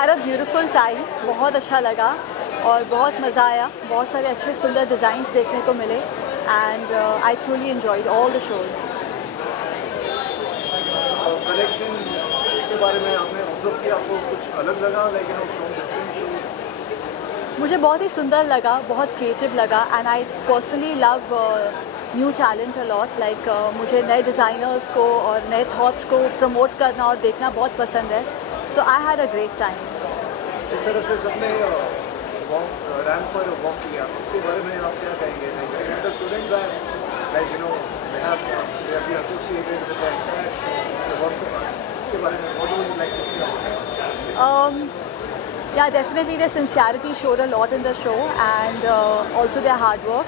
had a beautiful time. बहुत अच्छा लगा और बहुत मज़ा आया. बहुत सारे अच्छे सुंदर डिज़ाइंस देखने को मिले and I truly enjoyed all the shows. Collection इसके बारे में आपने ऑब्जर्व किया, आपको कुछ अलग लगा लेकिन फ्रॉम डिफरेंट शोज? मुझे बहुत ही सुंदर लगा, बहुत क्रिएटिव लगा and I personally love new talent a lot. Like मुझे नए डिज़ाइनर्स को और नए थॉट्स को प्रमोट करना और देखना बहुत पसंद है. So I had a great time. इस तरह से सबने रैंप पर वॉक किया, उसके बारे में आप क्या कहेंगे? The students are like they have been associated with the entire show. उसके बारे में what would you like to say about that? Yeah, definitely their sincerity showed a lot in the show and also their hard work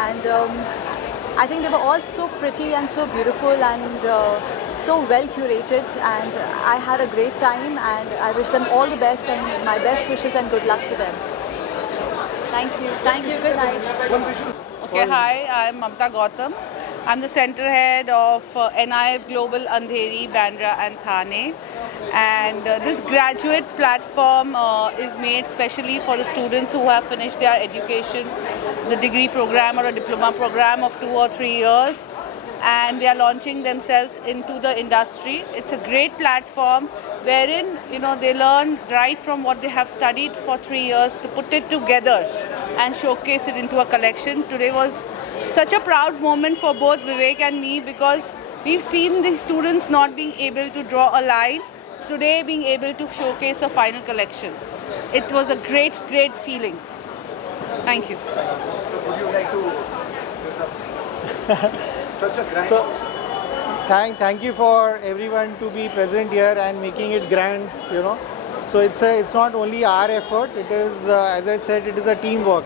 and I think they were all so pretty and so beautiful and so well curated and I had a great time and I wish them all the best and my best wishes and good luck to them. Thank you. Thank you. Good night. Okay, hi, I'm Mamta Gautam. I'm the center head of NIF Global Andheri, Bandra and Thane. And this graduate platform is made specially for the students who have finished their education, the degree program or a diploma program of 2 or 3 years. And they are launching themselves into the industry. It's a great platform wherein they learn right from what they have studied for 3 years to put it together and showcase it into a collection. Today was such a proud moment for both Vivek and me because we've seen the students not being able to draw a line, today being able to showcase a final collection. It was a great, great feeling. Thank you. So would you like to say something? Such a grand. So, thank you for everyone to be present here and making it grand. So it's not only our effort. It is, as I said, it is a teamwork.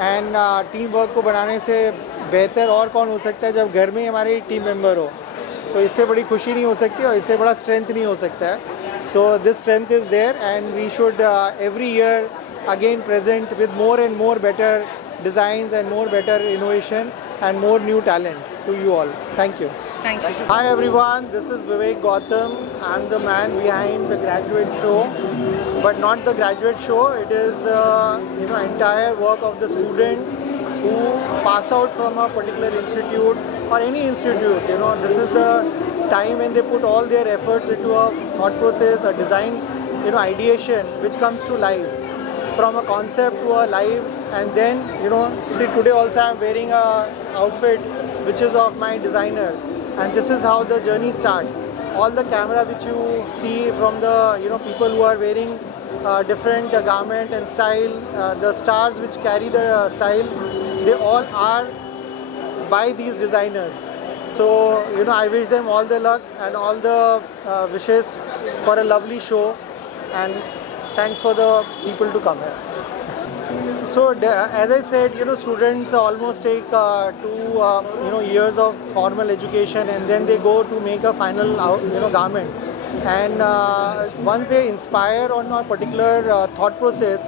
And teamwork को बनाने से बेहतर और कौन हो सकता है जब घर में हमारे टीम मेंबर हो. तो इससे बड़ी खुशी नहीं हो सकती और इससे बड़ा स्ट्रेंथ नहीं हो सकता है. So this strength is there and we should every year again present with more and more better designs and more better innovation and more new talent to you all. Thank you. Thank you. Hi everyone, this is Vivek Gautam. I'm the man behind the graduate show, but not the graduate show. It is the entire work of the students who pass out from a particular institute or any institute. This is the time when they put all their efforts into a thought process, a design, ideation which comes to life from a concept to a live. And then see, today also I'm wearing a outfit which is of my designer. And this is how the journey starts. All the camera which you see from the people who are wearing different garment and style, the stars which carry the style, they all are by these designers. So I wish them all the luck and all the wishes for a lovely show. And thanks for the people to come here. So as I said, students almost take 2 years of formal education and then they go to make a final garment. And once they inspire on a particular thought process,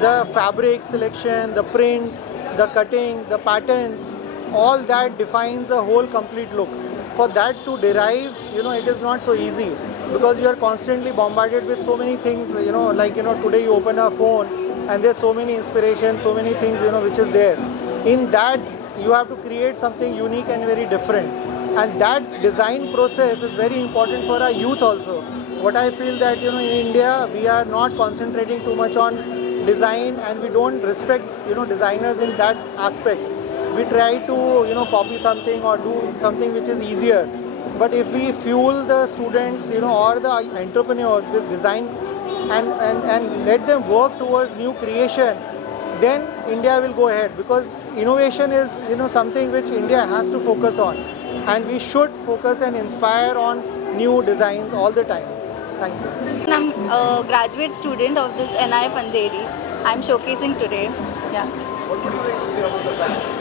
the fabric selection, the print, the cutting, the patterns, all that defines a whole complete look. For that to derive, it is not so easy because you are constantly bombarded with so many things. Like today you open a phone and there's so many inspirations, so many things which is there. In that you have to create something unique and very different, and that design process is very important for our youth also. What I feel that in India we are not concentrating too much on design and we don't respect designers in that aspect. We try to copy something or do something which is easier. But if we fuel the students or the entrepreneurs with design and let them work towards new creation, then India will go ahead, because innovation is something which India has to focus on, and we should focus and inspire on new designs all the time. Thank you. I'm a graduate student of this NIF Andheri. I'm showcasing today. Yeah. What would you like to say about the fashion?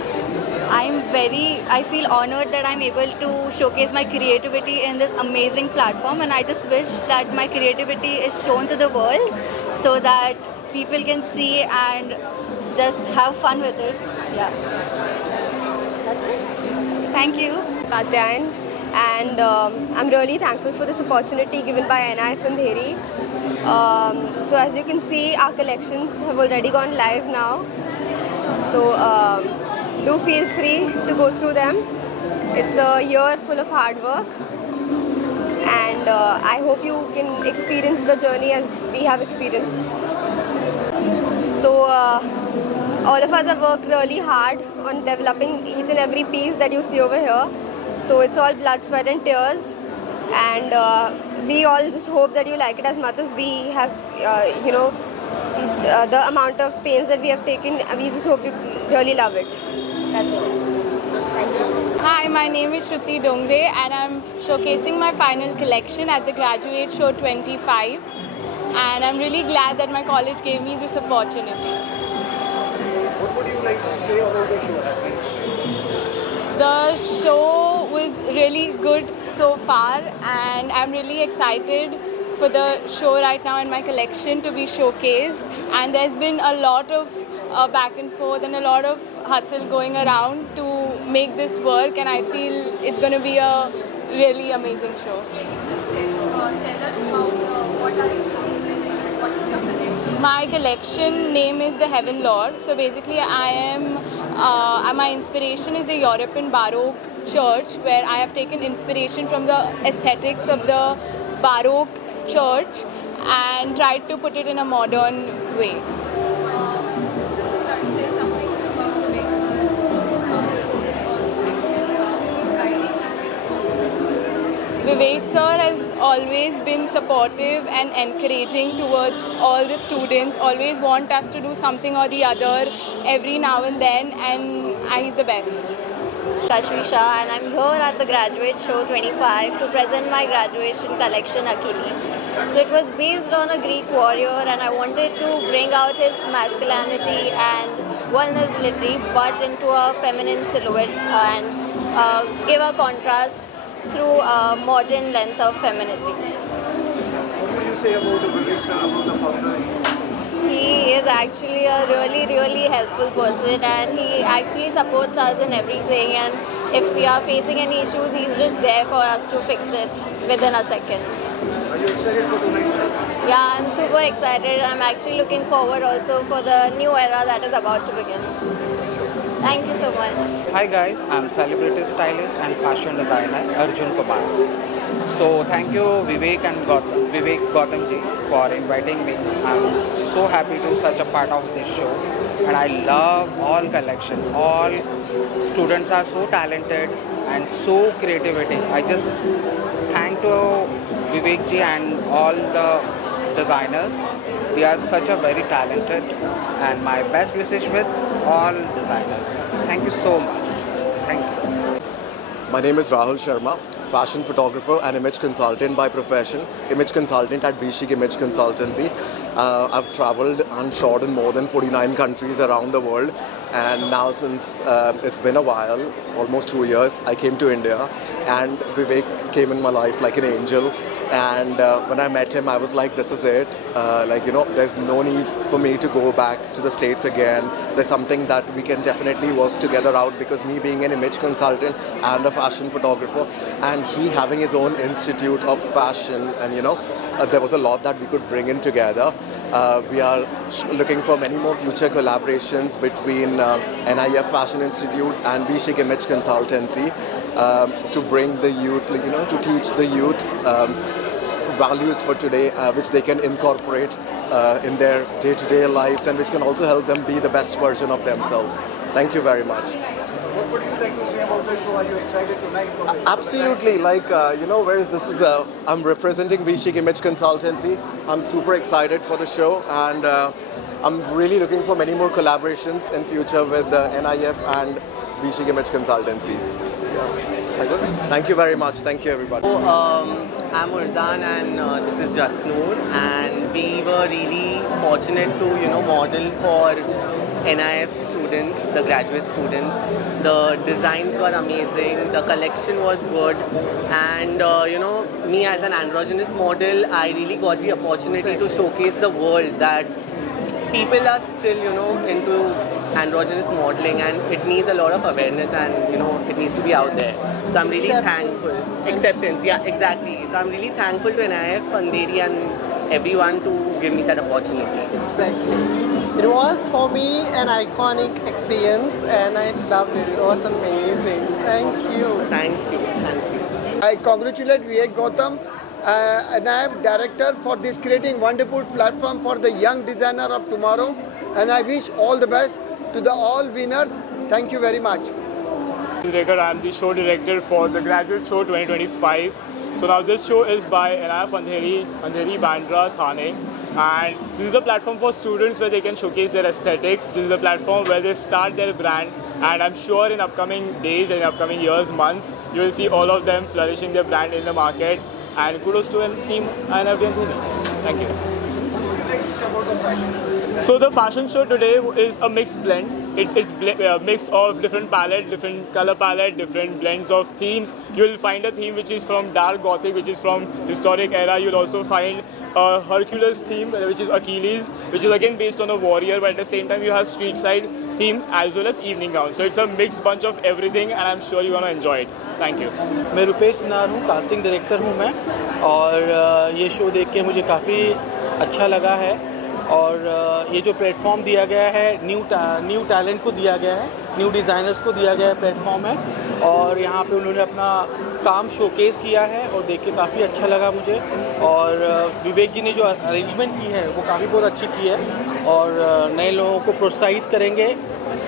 I feel honored that I'm able to showcase my creativity in this amazing platform, and I just wish that my creativity is shown to the world so that people can see and just have fun with it. Yeah. That's it. Thank you. Katyayan. and I'm really thankful for this opportunity given by NIF Andheri. So as you can see, our collections have already gone live now. So do feel free to go through them. It's a year full of hard work, and I hope you can experience the journey as we have experienced. So all of us have worked really hard on developing each and every piece that you see over here. So it's all blood, sweat and tears, and we all just hope that you like it as much as we have, the amount of pains that we have taken. We just hope you really love it. That's it. Thank you. Hi, my name is Shruti Dongre and I'm showcasing my final collection at the Graduate Show 25, and I'm really glad that my college gave me this opportunity. What would you like to say about the show? The show was really good so far, and I'm really excited for the show right now in my collection to be showcased. And there's been a lot of back and forth and a lot of hustle going around to make this work, and I feel it's going to be a really amazing show. Can you just tell us about what are you showcasing and what is your collection? My collection name is the Heaven Lord. So basically my inspiration is the European Baroque church, where I have taken inspiration from the aesthetics of the Baroque church and tried to put it in a modern way. Vivek sir has always been supportive and encouraging towards all the students, always want us to do something or the other every now and then, and he's the best. Kashvisha, and I'm here at the Graduate Show 25 to present my graduation collection Achilles. So it was based on a Greek warrior, and I wanted to bring out his masculinity and vulnerability but into a feminine silhouette and give a contrast through a modern lens of femininity. What would you say about the Vivek sir, about the founder? He is actually a really helpful person, and he actually supports us in everything, and if we are facing any issues, he's just there for us to fix it within a second. Are you excited for tonight's show? Yeah, I'm super excited. I'm actually looking forward also for the new era that is about to begin. Thank you so much. Hi guys, I'm celebrity stylist and fashion designer Arjun Kumar. So thank you Vivek and Gautam ji for inviting me. I'm so happy to be such a part of this show, and I love all collection. All students are so talented and so creativity. I just thank to Vivek ji and all the designers. They are such a very talented, and my best wishes with all designers. Thank you so much. Thank you. My name is Rahul Sharma, fashion photographer and image consultant by profession, image consultant at V-Chic Image Consultancy. I've traveled and shot in more than 49 countries around the world, and now since it's been a while, almost 2 years, I came to India, and Vivek came in my life like an angel. And when I met him, I was like, this is it. There's no need for me to go back to the States again. There's something that we can definitely work together out, because me being an image consultant and a fashion photographer, and he having his own institute of fashion, and there was a lot that we could bring in together. We are looking for many more future collaborations between NIF Fashion Institute and V-Chic Image Consultancy to bring the youth, to teach the youth values for today, which they can incorporate in their day-to-day lives, and which can also help them be the best version of themselves. Thank you very much. What would you like to say about the show? Are you excited tonight for the show? Absolutely. I'm representing V-Chic Image Consultancy. I'm super excited for the show, and I'm really looking for many more collaborations in future with NIF and V-Chic Image Consultancy. Thank you very much. Thank you, everybody. I'm Urzan, and this is Jasnoor, and we were really fortunate to model for NIF students, the graduate students. The designs were amazing, the collection was good, and me as an androgynous model, I really got the opportunity to showcase the world that people are still into androgynous modeling, and it needs a lot of awareness, and you know it needs to be out there. So I'm really thankful. Acceptance, yeah, exactly. So I'm really thankful to NIF, Andheri, and everyone to give me that opportunity. Exactly. It was for me an iconic experience, and I loved it. It was amazing. Thank you. Thank you. Thank you. I congratulate Vivek Gautam, and I am director for this creating wonderful platform for the young designer of tomorrow. And I wish all the best to the all winners. Thank you very much. I am the show director for the Graduate Show 2025. So now this show is by NIF Andheri, Bandra, Thane. And this is a platform for students where they can showcase their aesthetics. This is a platform where they start their brand. And I'm sure in upcoming days and upcoming years, months, you will see all of them flourishing their brand in the market. And kudos to the team and everything. Thank you. So the fashion show today is a mixed blend. It's a mix of different palette, different color palette, different blends of themes. You'll find a theme which is from dark gothic, which is from historic era. You'll also find a Hercules theme, which is Achilles, which is again based on a warrior, but at the same time you have street side theme as well as evening gown. So it's a mixed bunch of everything, and I'm sure you're gonna enjoy it. Thank you. मैं रुपेश नार हूँ, casting director हूँ मैं, और ये show देख के मुझे काफ़ी अच्छा लगा है। और ये जो प्लेटफॉर्म दिया गया है न्यू टैलेंट को दिया गया है, न्यू डिज़ाइनर्स को दिया गया है प्लेटफॉर्म है, और यहाँ पे उन्होंने अपना काम शोकेस किया है और देख के काफ़ी अच्छा लगा मुझे। और विवेक जी ने जो अरेंजमेंट की है वो काफ़ी बहुत अच्छी की है, और नए लोगों को प्रोत्साहित करेंगे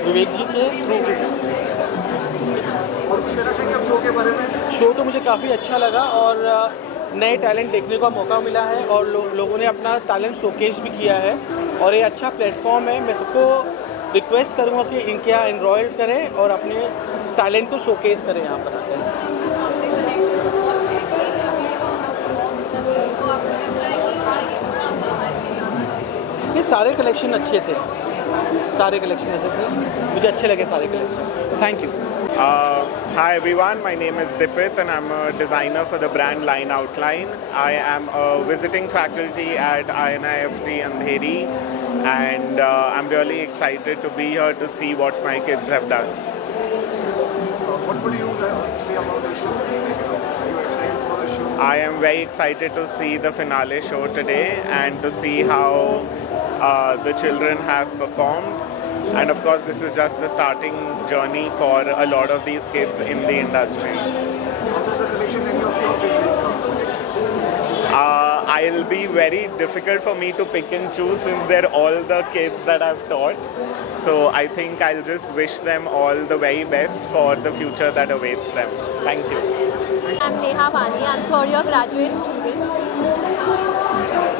विवेक जी के थ्रू। शो तो मुझे काफ़ी अच्छा लगा और नए टैलेंट देखने का मौका मिला है, और लोगों ने अपना टैलेंट शोकेस भी किया है, और ये अच्छा प्लेटफॉर्म है। मैं सबको रिक्वेस्ट करूँगा कि इनके यहाँ एनरोल करें और अपने टैलेंट को शोकेस करें यहाँ पर आकर। ये सारे कलेक्शन अच्छे थे, सारे कलेक्शन ऐसे थे, मुझे अच्छे लगे सारे collection. Thank you. Hi everyone, my name is Dipit and I'm a designer for the brand Line Outline. I am a visiting faculty at INIFT Andheri, and I'm really excited to be here to see what my kids have done. What would you say about the show? Are you excited for the show? I am very excited to see the finale show today and to see how the children have performed. And of course, this is just a starting journey for a lot of these kids in the industry. It'll be very difficult for me to pick and choose since they're all the kids that I've taught. So I think I'll just wish them all the very best for the future that awaits them. Thank you. I'm Neha Vani. I'm third year graduate student.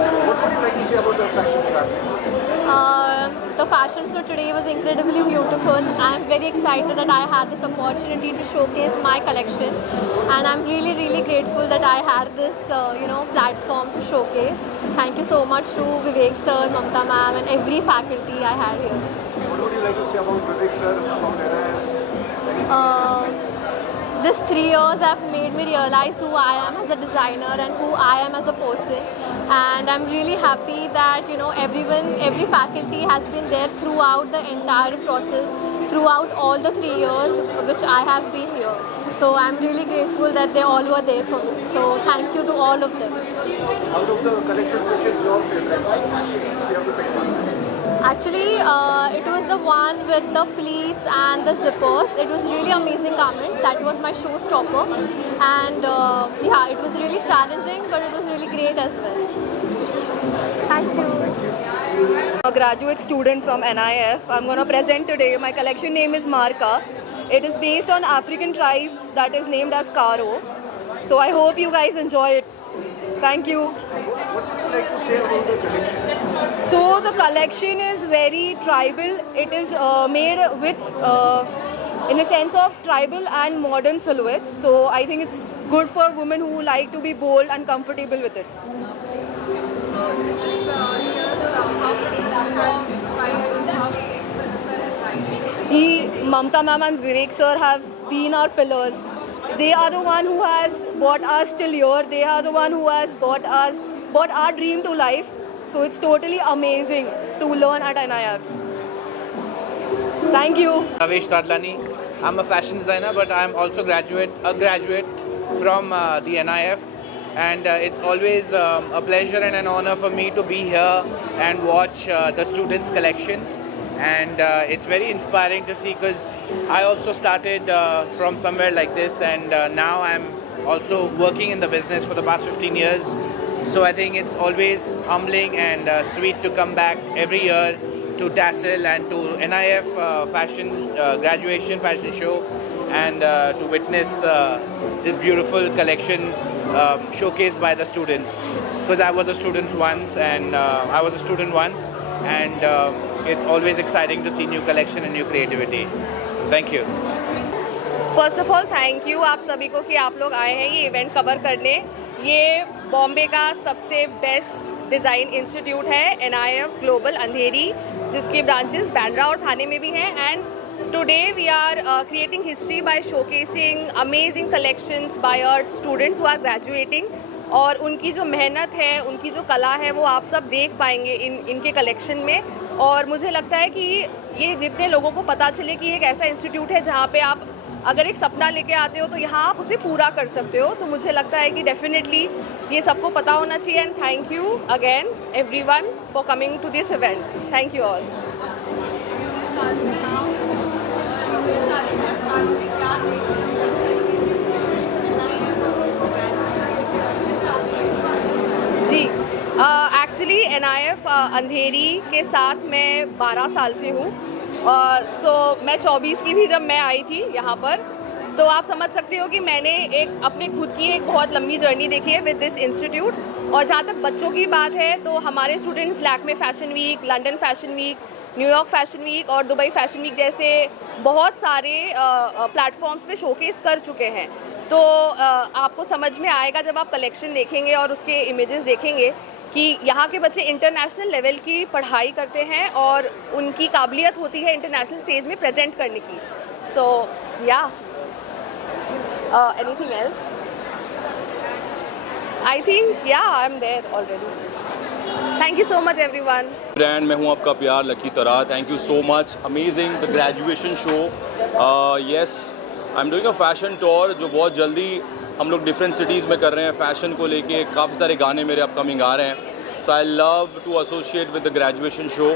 What would you like to say about the fashion show? The fashion show today was incredibly beautiful. I'm very excited that I had this opportunity to showcase my collection, and I'm really grateful that I had this platform to showcase. Thank you so much to Vivek sir, Mamta ma'am, and every faculty I had here. What would you like to say about Vivek sir, about NIF? These 3 years have made me realize who I am as a designer and who I am as a person, and I'm really happy that every faculty has been there throughout the entire process, throughout all the 3 years which I have been here. So I'm really grateful that they all were there for me. So thank you to all of them. Out of the collection, which is your favorite? You have to pick one. Actually, it was the one with the pleats and the zippers. It was really amazing garment. That was my showstopper. And it was really challenging, but it was really great as well. Thank you. A graduate student from NIF. I'm going to present today. My collection name is Marka. It is based on African tribe that is named as Karo. So I hope you guys enjoy it. Thank you. What would you like to say about the collection? So the collection is very tribal. It is made with, in the sense of tribal and modern silhouettes. So I think it's good for women who like to be bold and comfortable with it. So this is how platform inspires how we experience. Mamta ma'am and Vivek sir have been our pillars. They are the one who has brought us till here. They are the one who has brought our dream to life. So it's totally amazing to learn at NIF. Thank you. Navesh Tadlani. I'm a fashion designer, but I'm also a graduate from the NIF, and it's always a pleasure and an honor for me to be here and watch the students' collections. And it's very inspiring to see, because I also started from somewhere like this, and now I'm also working in the business for the past 15 years. So I think it's always humbling and sweet to come back every year to Tassel and to NIF fashion graduation fashion show, and to witness this beautiful collection showcased by the students. Because I was a student once, and it's always exciting to see new collection and new creativity. Thank you. First of all thank you आप सभी को कि आप लोग आए हैं ये event cover करने। ये बॉम्बे का सबसे बेस्ट डिज़ाइन इंस्टीट्यूट है NIF ग्लोबल अंधेरी, जिसके ब्रांचेस बांद्रा और थाने में भी हैं। And today we are creating history by showcasing amazing collections by our students who are graduating, और उनकी जो मेहनत है, उनकी जो कला है, वो आप सब देख पाएंगे इनके कलेक्शन में। और मुझे लगता है कि ये जितने लोगों को पता चले कि एक ऐसा इंस्टीट्यूट है जहाँ पे आप अगर एक सपना लेके आते हो तो यहाँ आप उसे पूरा कर सकते हो, तो मुझे लगता है कि डेफिनेटली ये सबको पता होना चाहिए। And thank you again everyone for coming to this event. Thank you all. जी एक्चुअली NIF अंधेरी के साथ मैं 12 साल से हूँ। सो मैं 24 की थी जब मैं आई थी यहाँ पर, तो आप समझ सकते हो कि मैंने एक अपने खुद की एक बहुत लंबी जर्नी देखी है विद दिस इंस्टीट्यूट। और जहाँ तक बच्चों की बात है तो हमारे students Lakme fashion week, London fashion week, New York fashion week और दुबई फैशन वीक जैसे बहुत सारे प्लेटफॉर्म्स पे शोकेस कर चुके हैं। तो आपको समझ में आएगा जब आप कलेक्शन देखेंगे और उसके इमेजेस देखेंगे कि यहाँ के बच्चे इंटरनेशनल लेवल की पढ़ाई करते हैं और उनकी काबिलियत होती है इंटरनेशनल स्टेज में प्रेजेंट करने की। सो या anything else? I think yeah I am there already. Thank you so much everyone. Brand में हूँ आपका प्यार लकी तरा। Thank you so much. Amazing the graduation show. Yes, I am doing a fashion tour जो बहुत जल्दी हम लोग डिफरेंट सिटीज़ में कर रहे हैं। फैशन को लेके काफ़ी सारे गाने मेरे अपकमिंग आ रहे हैं। So I love to associate with the graduation show.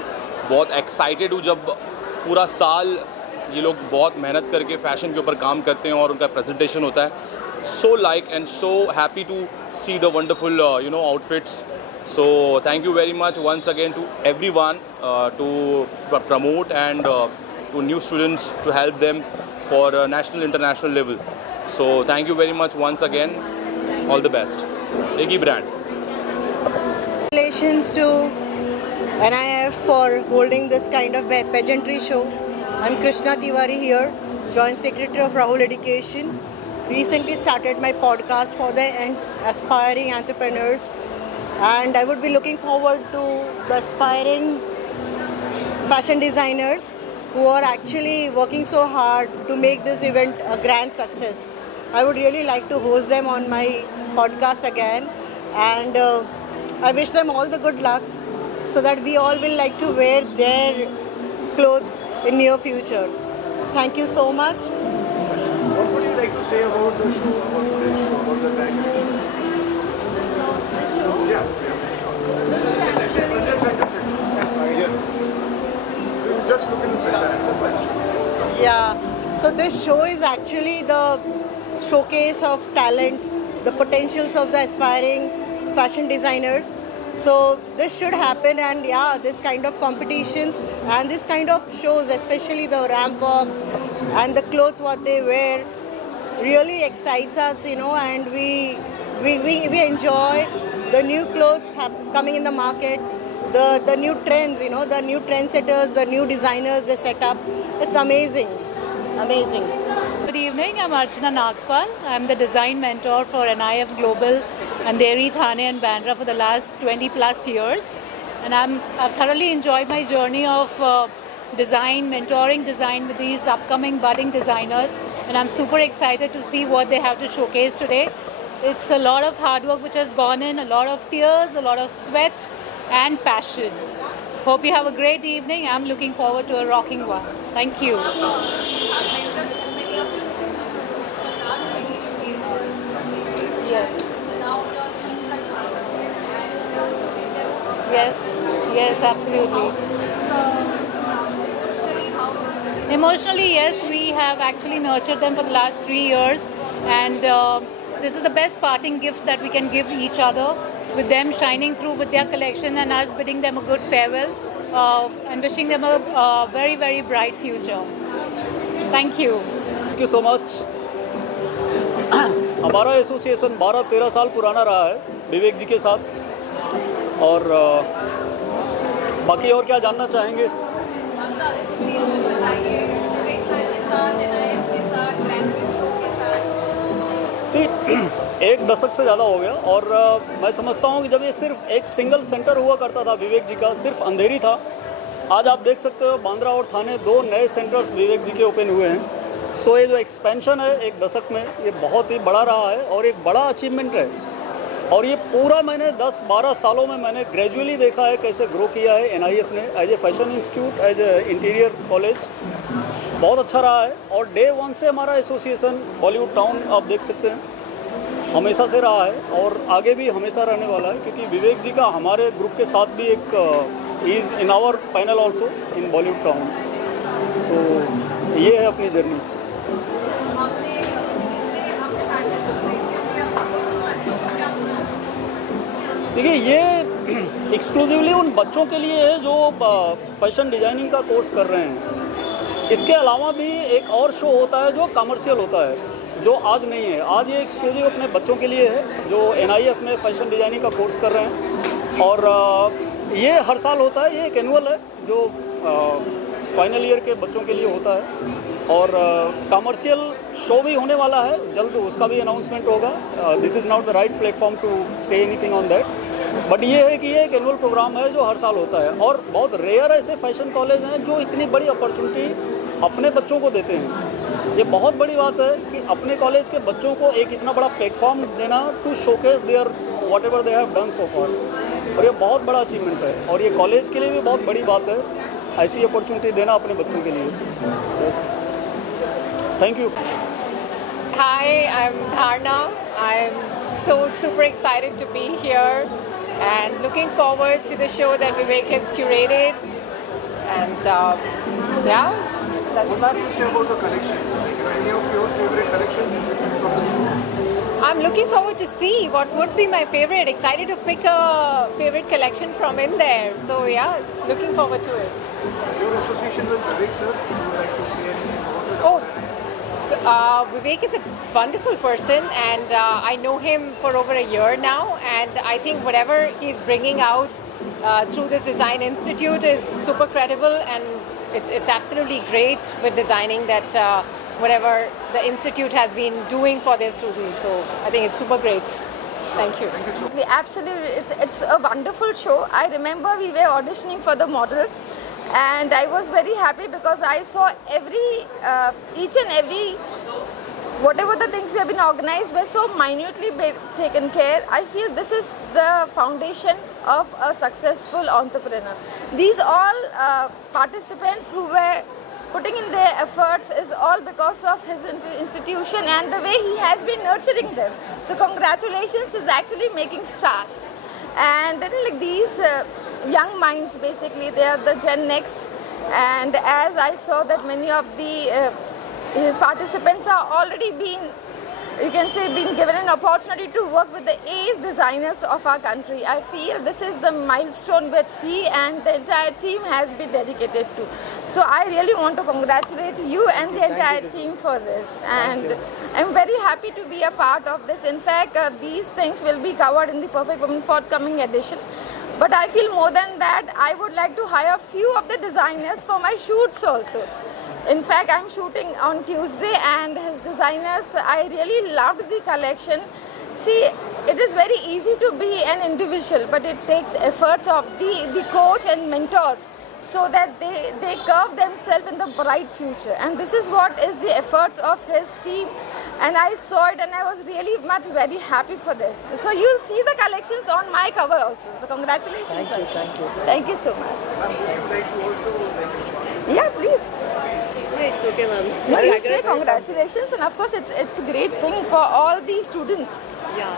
बहुत एक्साइटेड हूँ जब पूरा साल ये लोग बहुत मेहनत करके फ़ैशन के ऊपर काम करते हैं और उनका प्रेजेंटेशन होता है। So like and so happy to see the wonderful outfits. So thank you very much once again to everyone to promote and to new students to help them for national international level. So thank you very much once again. All the best. Egi brand. Congratulations to NIF for holding this kind of pageantry show. I'm Krishna Tiwari here, Joint Secretary of Rahul Education. Recently started my podcast for the aspiring entrepreneurs. And I would be looking forward to the aspiring fashion designers who are actually working so hard to make this event a grand success. I would really like to host them on my podcast again, and I wish them all the good lucks so that we all will like to wear their clothes in near future. Thank you so much. What would you like to say about the show, about today's show, about the graduation? Yeah, so this show is actually the showcase of talent, the potentials of the aspiring fashion designers. So this should happen, and yeah, this kind of competitions and this kind of shows, especially the ramp walk and the clothes what they wear, really excites us, and we enjoy the new clothes coming in the market, the new trends, the new trendsetters, the new designers they set up. It's amazing, amazing. Good evening, I'm Archana Nagpal. I'm the design mentor for NIF Global Andheri, Thane and Bandra for the last 20 plus years. And I've thoroughly enjoyed my journey of design, mentoring design with these upcoming budding designers. And I'm super excited to see what they have to showcase today. It's a lot of hard work which has gone in, a lot of tears, a lot of sweat and passion. Hope you have a great evening. I'm looking forward to a rocking one. Thank you. Yes. Yes, absolutely. Emotionally, yes, we have actually nurtured them for the last 3 years, and this is the best parting gift that we can give each other, with them shining through with their collection and us bidding them a good farewell and wishing them a very, very bright future. Thank you. Thank you so much. हमारा association 12-13 साल पुराना रहा है विवेक जी के साथ, और बाकी और क्या जानना चाहेंगे? सी, 1 दशक से ज़्यादा हो गया, और मैं समझता हूँ कि जब ये सिर्फ एक सिंगल सेंटर हुआ करता था विवेक जी का, सिर्फ अंधेरी था, आज आप देख सकते हो बांद्रा और थाने 2 नए सेंटर्स विवेक जी के ओपन हुए हैं। सो ये जो एक्सपेंशन है 1 दशक में, ये बहुत ही बड़ा रहा है और एक बड़ा अचीवमेंट है, और ये पूरा मैंने 10-12 सालों में मैंने ग्रेजुअली देखा है कैसे ग्रो किया है NIF ने as a fashion institute, as a interior college. बहुत अच्छा रहा है, और डे 1 से हमारा एसोसिएशन बॉलीवुड टाउन आप देख सकते हैं हमेशा से रहा है, और आगे भी हमेशा रहने वाला है, क्योंकि विवेक जी का हमारे ग्रुप के साथ भी एक is in our panel also in Bollywood town. So ये है अपनी जर्नी। देखिए, ये एक्सक्लूसिवली उन बच्चों के लिए है जो फैशन डिज़ाइनिंग का कोर्स कर रहे हैं। इसके अलावा भी एक और शो होता है जो कमर्शियल होता है, जो आज नहीं है। आज ये एक्सक्लूसिव अपने बच्चों के लिए है जो NIF में फैशन डिज़ाइनिंग का कोर्स कर रहे हैं, और ये हर साल होता है। ये एक एनुअल है जो फाइनल ईयर के बच्चों के लिए होता है, और कमर्शियल शो भी होने वाला है जल्द, उसका भी अनाउंसमेंट होगा। This is not the right platform to say anything on that, but ये है कि ये एक एनुअल प्रोग्राम है जो हर साल होता है, और बहुत रेयर ऐसे फैशन कॉलेज हैं जो इतनी बड़ी अपॉर्चुनिटी अपने बच्चों को देते हैं। ये बहुत बड़ी बात है कि अपने कॉलेज के बच्चों को एक इतना बड़ा प्लेटफॉर्म देना to showcase there whatever they have done so far, और ये बहुत बड़ा अचीवमेंट है, और ये कॉलेज के लिए भी बहुत बड़ी बात है ऐसी अपॉर्चुनिटी देना अपने बच्चों के लिए। बस, thank you. Hi, I'm Dharna. I'm so super excited to be here and looking forward to the show that Vivek has curated. And yeah, that's what do you say about the collections? Like, any of your favorite collections from the show? I'm looking forward to see what would be my favorite. Excited to pick a favorite collection from in there. So yeah, looking forward to it. Your association with Vivek, sir, would you like to say anything about it? Oh. Vivek is a wonderful person, and I know him for over a year now, and I think whatever he's bringing out through this design institute is super credible, and it's absolutely great with designing that whatever the institute has been doing for their students. So I think it's super great. Thank you. Absolutely, it's a wonderful show. I remember we were auditioning for the models, and I was very happy because I saw each and every whatever the things we have been organized were so minutely taken care. I feel this is the foundation of a successful entrepreneur. These all participants who were putting in their efforts is all because of his institution and the way he has been nurturing them. So congratulations, is actually making stars. And then, like, these young minds, basically they are the Gen Next, and as I saw that many of the his participants are already been, you can say, been given an opportunity to work with the ace designers of our country. I feel this is the milestone which he and the entire team has been dedicated to. So I really want to congratulate you and the entire team for this, and I'm very happy to be a part of this. In fact, these things will be covered in the Perfect Woman forthcoming edition. But I feel more than that, I would like to hire a few of the designers for my shoots also. In fact, I'm shooting on Tuesday, and his designers, I really loved the collection. See, it is very easy to be an individual, but it takes efforts of the coach and mentors so that they curve themselves in the bright future. And this is what is the efforts of his team and I saw it and I was really much very happy for this. So you'll see the collections on my cover also. So congratulations. Thank you, thank you. Thank you so much. Yeah, please. It's okay, ma'am. No, you say congratulations, and of course it's a great thing for all the students. Yeah.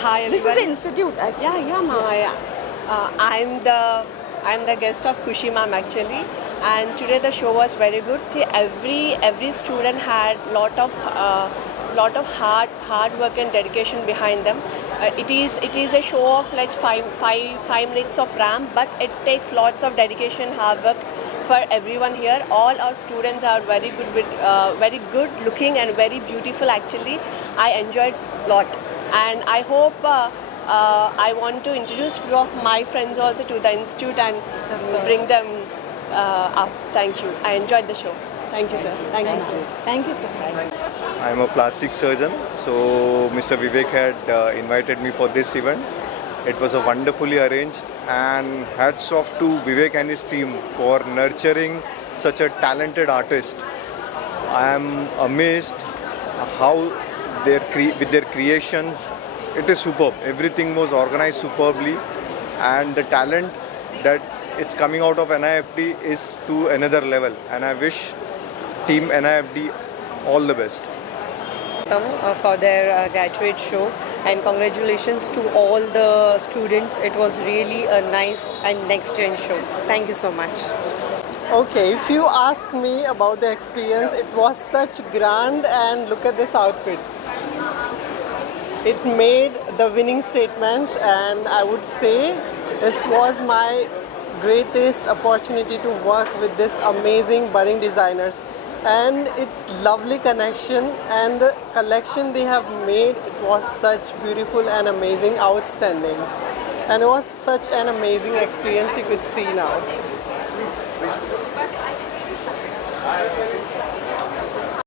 Hi everyone. This is the institute actually. Yeah, ma'am. I'm the guest of Kushi ma'am actually, and today the show was very good. See, every student had lot of hard work and dedication behind them. It is a show of like five minutes of ramp, but it takes lots of dedication, hard work for everyone here. All our students are very good looking and very beautiful actually. I enjoyed a lot, and I hope I want to introduce few of my friends also to the institute and bring them up. Thank you. I enjoyed the show. Thank you, sir. Thank you. Thank you so much. I'm a plastic surgeon, so Mr. Vivek had invited me for this event. It was a wonderfully arranged, and hats off to Vivek and his team for nurturing such a talented artist. I am amazed how with their creations, it is superb. Everything was organized superbly, and the talent that it's coming out of NIFD is to another level, and I wish Team NIFD all the best. For their graduate show, and congratulations to all the students. It was really a nice and next gen show. Thank you so much. Okay, if you ask me about the experience, it was such grand, and look at this outfit. It made the winning statement, and I would say this was my greatest opportunity to work with this amazing budding designers. And it's lovely connection, and the collection they have made, it was such beautiful and amazing, outstanding. And it was such an amazing experience, you could see now.